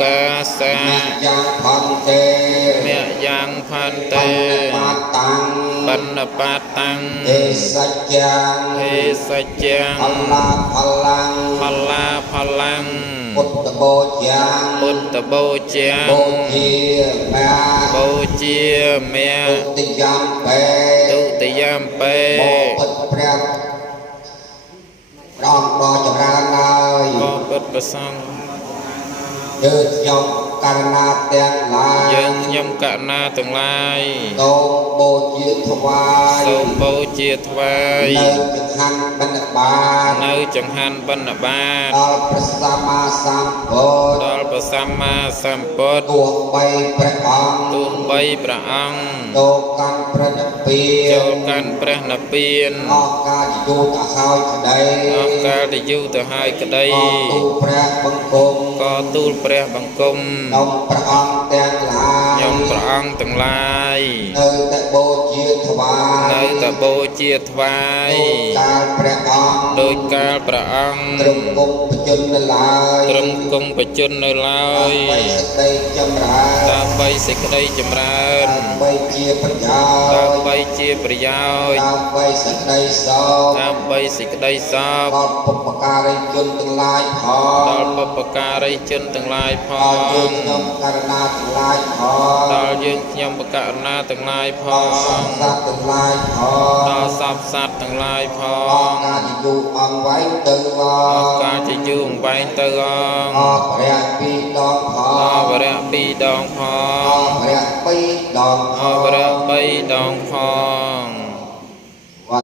กาสะ แม่ยังพันเต เมยังพันเต ปันตัง ปันปาตัง เอสัจจัง เอสัจจัง พลาพลัง พลาพลัง พุทธโบจัง พุทธบูชา โบเจียแม่ บูชาเม ตุติยามเป ตุติยามเป โมพุทธพระร้องรอจะราเลย บพุทธประสงค์ ยืดยงการนาเตียงลาย យើងខ្ញុំកណាទាំងឡាយ โตโบจีถวาย សូមបូជាថ្វាយ នៅចង្ហាន់បណ្ឌបាត នៅចង្ហាន់បណ្ឌបាត ដល់ព្រះសម្មាសម្ពុទ្ធ ដល់ព្រះសម្មាសម្ពុទ្ធ ទោះបីព្រះអង្គ ទោះបីព្រះអង្គ ចូលកាន់ព្រះនិព្វាន ចូលកាន់ព្រះនិព្វាន អស់កាលយូរទៅហើយក្តី អស់កាលទៅយូរទៅហើយក្តី អទូលព្រះបង្គំ ក៏ទូលព្រះបង្គំ ក្នុងព្រះអង្គទាំងឡាយ ខ្ញុំព្រះអង្គទាំងឡាយ នៅតែបូជាថ្វាយ នៅតែបូជាថ្វាយ កាលព្រះអង្គ ដោយកាលព្រះអង្គ ត្រឹមគង់បជននៅឡើយ ត្រឹមគង់បជននៅឡើយ បីសេចក្តីចម្រើន ដើម្បីសេចក្តីចម្រើន ដើម្បីជាប្រយោជន៍ ដើម្បីជាប្រយោជន៍ ដើម្បីសេចក្តីសុខ ដើម្បីសេចក្តីសុខ ដល់បុព្វការីជនទាំងឡាយផង ដល់បុព្វការីជនទាំងឡាយផ ដល់យើង ង ខ្ញុំករណាទាំងឡាយផង ដល់យើងខ្ញុំបកករណាទាំងឡាយផ ដល់ស ង ង្ឃទាំងឡាយផង ដល់សពសត្វទាំងឡាយផ អស់ ង ការជាយូរអង្វែងទៅអ អស់កាលជាយូរអង្វែងទៅអង អស់ព្រះពីរដងផ អស់វរៈពីរដងផ អ ង ស់ព្រះពីរដងផ អស់វរៈ3ដងផង